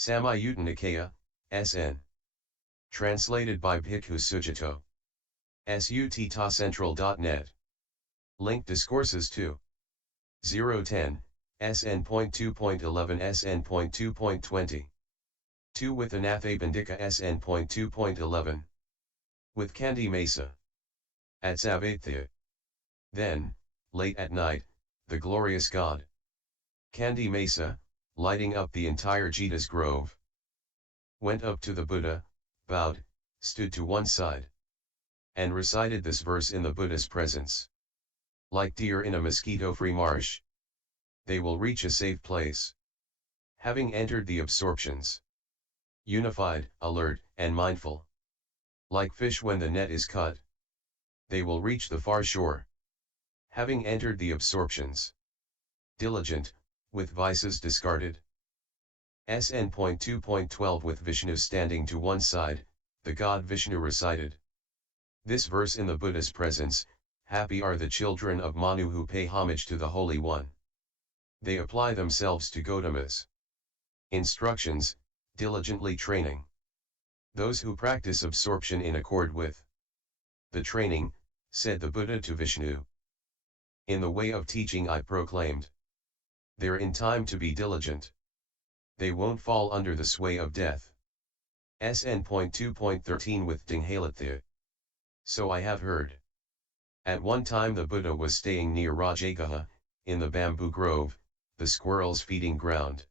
Samyutta Nikaya, SN. Translated by Bhikkhu Sujato. Sutta-central.net. Link Discourses 2. 010, SN.2.11-SN.2.20. 2 with Anathapindika SN.2.11. With Candimasa. At Savatya. Then, late at night, the glorious God. Candimasa, lighting up the entire Jeta's grove, went up to the Buddha, bowed, stood to one side, and recited this verse in the Buddha's presence. Like deer in a mosquito-free marsh, they will reach a safe place. Having entered the absorptions, unified, alert, and mindful. Like fish when the net is cut, they will reach the far shore. Having entered the absorptions, diligent, with vices discarded. SN.2.12 with Vishnu standing to one side, the god Vishnu recited this verse in the Buddha's presence. Happy are the children of Manu who pay homage to the Holy One. They apply themselves to Gotama's instructions, diligently training those who practice absorption in accord with the training, said the Buddha to Vishnu. In the way of teaching I proclaimed. They're in time to be diligent. They won't fall under the sway of death. SN.2.13 with Dinghalatya. So I have heard. At one time the Buddha was staying near Rajagaha, in the bamboo grove, the squirrels feeding ground.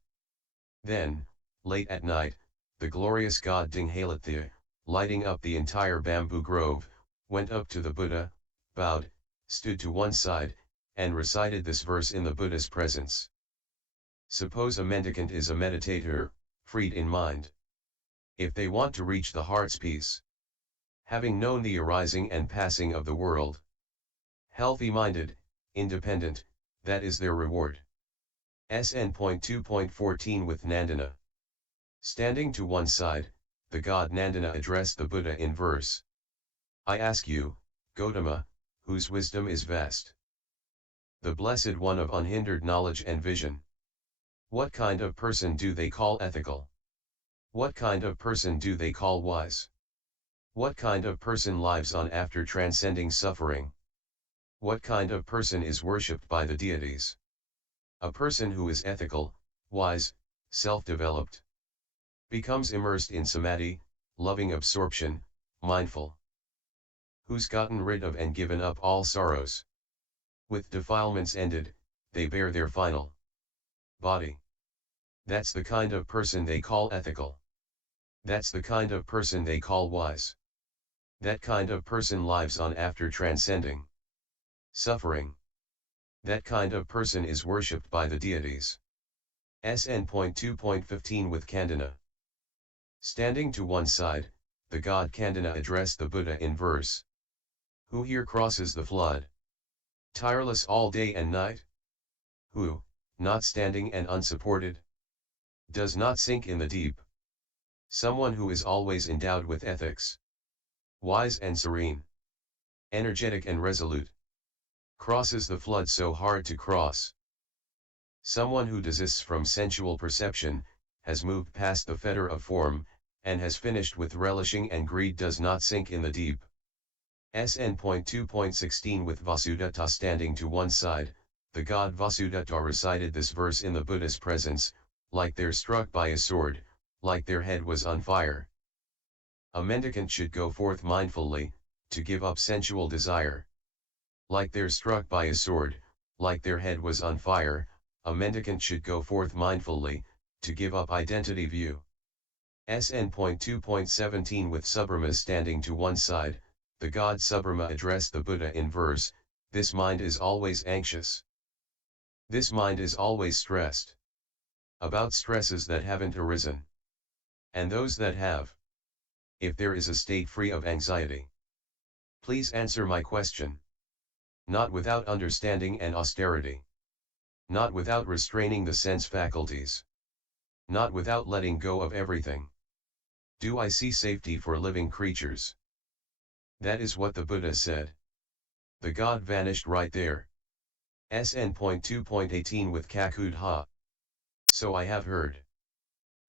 Then, late at night, the glorious god Dinghalatya, lighting up the entire bamboo grove, went up to the Buddha, bowed, stood to one side, and recited this verse in the Buddha's presence. Suppose a mendicant is a meditator, freed in mind. If they want to reach the heart's peace, having known the arising and passing of the world, healthy-minded, independent, that is their reward. SN.2.14 with Nandana. Standing to one side, the god Nandana addressed the Buddha in verse. I ask you, Gotama, whose wisdom is vast, the blessed one of unhindered knowledge and vision. What kind of person do they call ethical? What kind of person do they call wise? What kind of person lives on after transcending suffering? What kind of person is worshipped by the deities? A person who is ethical, wise, self-developed, becomes immersed in samadhi, loving absorption, mindful, who's gotten rid of and given up all sorrows. With defilements ended, they bear their final body. That's the kind of person they call ethical. That's the kind of person they call wise. That kind of person lives on after transcending suffering. That kind of person is worshipped by the deities. SN.2.15 with Candana. Standing to one side, the god Candana addressed the Buddha in verse. Who here crosses the flood, tireless all day and night? Who, not standing and unsupported, does not sink in the deep? Someone who is always endowed with ethics, wise and serene, energetic and resolute, crosses the flood so hard to cross. Someone who desists from sensual perception, has moved past the fetter of form, and has finished with relishing and greed does not sink in the deep. SN.2.16 with Vasudetta standing to one side, the god Vasudetta recited this verse in the Buddha's presence, like they're struck by a sword, like their head was on fire. A mendicant should go forth mindfully, to give up sensual desire. Like they're struck by a sword, like their head was on fire, a mendicant should go forth mindfully, to give up identity view. SN.2.17 with Subrahma standing to one side, the god Subrahma addressed the Buddha in verse, this mind is always anxious. This mind is always stressed. About stresses that haven't arisen. And those that have. If there is a state free of anxiety, please answer my question. Not without understanding and austerity. Not without restraining the sense faculties. Not without letting go of everything. Do I see safety for living creatures? That is what the Buddha said. The god vanished right there. SN.2.18 with Kakudha. So I have heard.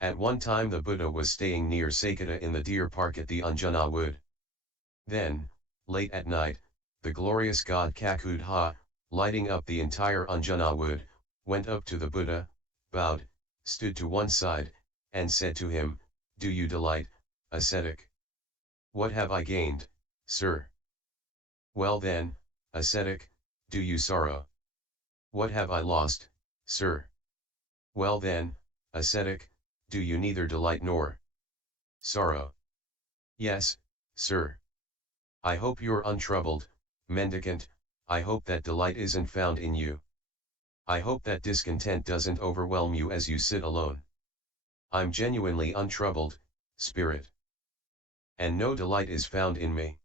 At one time the Buddha was staying near Sakata in the deer park at the Anjana wood. Then, late at night, the glorious god Kakudha, lighting up the entire Anjana wood, went up to the Buddha, bowed, stood to one side, and said to him, "Do you delight, ascetic? What have I gained, sir? Well then, ascetic, do you sorrow? What have I lost, sir? Well then, ascetic, do you neither delight nor sorrow? Yes, sir. I hope you're untroubled, mendicant, I hope that delight isn't found in you. I hope that discontent doesn't overwhelm you as you sit alone. I'm genuinely untroubled, spirit. And no delight is found in me.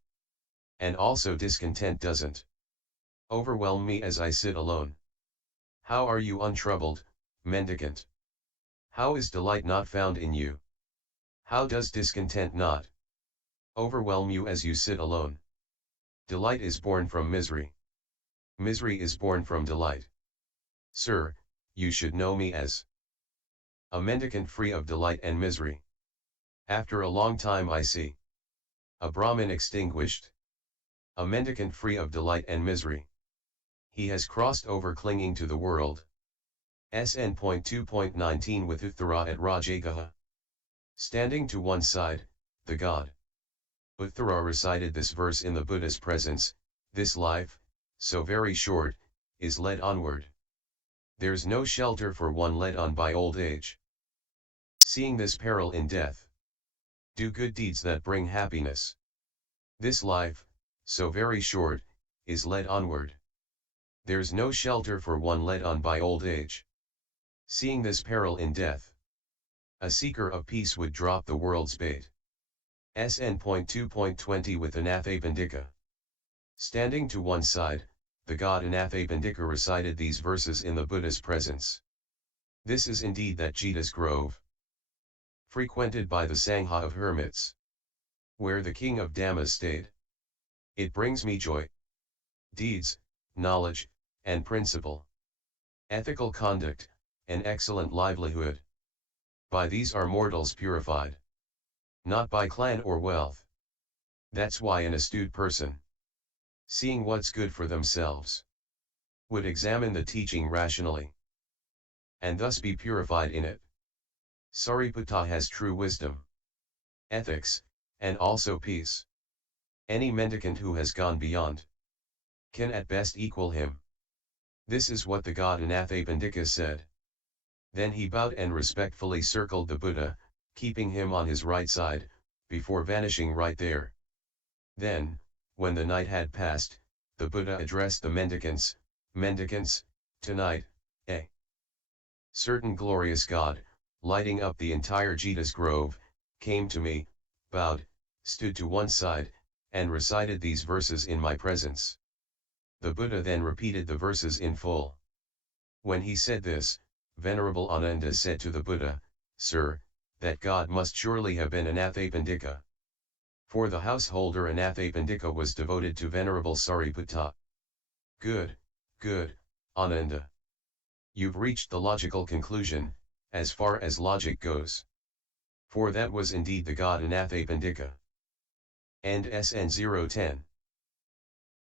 And also discontent doesn't overwhelm me as I sit alone. How are you untroubled, mendicant? How is delight not found in you? How does discontent not overwhelm you as you sit alone? Delight is born from misery. Misery is born from delight. Sir, you should know me as a mendicant free of delight and misery. After a long time I see a Brahmin extinguished, a mendicant free of delight and misery. He has crossed over clinging to the world. SN.2.19 with Uttara at Rajagaha. Standing to one side, the god Uttara recited this verse in the Buddha's presence: "This life, so very short, is led onward. There's no shelter for one led on by old age. Seeing this peril in death, do good deeds that bring happiness. This life, so very short, is led onward. There's no shelter for one led on by old age. Seeing this peril in death, a seeker of peace would drop the world's bait." SN.2.20 with Anathapindika. Standing to one side, the god Anathapindika recited these verses in the Buddha's presence. This is indeed that Jeta's grove, frequented by the Sangha of hermits, where the king of Dhammas stayed. It brings me joy, deeds, knowledge, and principle, ethical conduct, and excellent livelihood. By these are mortals purified, not by clan or wealth. That's why an astute person, seeing what's good for themselves, would examine the teaching rationally, and thus be purified in it. Sariputta has true wisdom, ethics, and also peace. Any mendicant who has gone beyond can at best equal him. This is what the god Anathapindika said. Then he bowed and respectfully circled the Buddha, keeping him on his right side, before vanishing right there. Then, when the night had passed, the Buddha addressed the mendicants: "Mendicants, tonight, a certain glorious god, lighting up the entire Jeta's grove, came to me, bowed, stood to one side, and recited these verses in my presence." The Buddha then repeated the verses in full. When he said this, Venerable Ananda said to the Buddha, "Sir, that god must surely have been Anathapindika." For the householder Anathapindika was devoted to Venerable Sariputta. Good, good, Ananda. You've reached the logical conclusion, as far as logic goes. For that was indeed the god Anathapindika. And SN.010.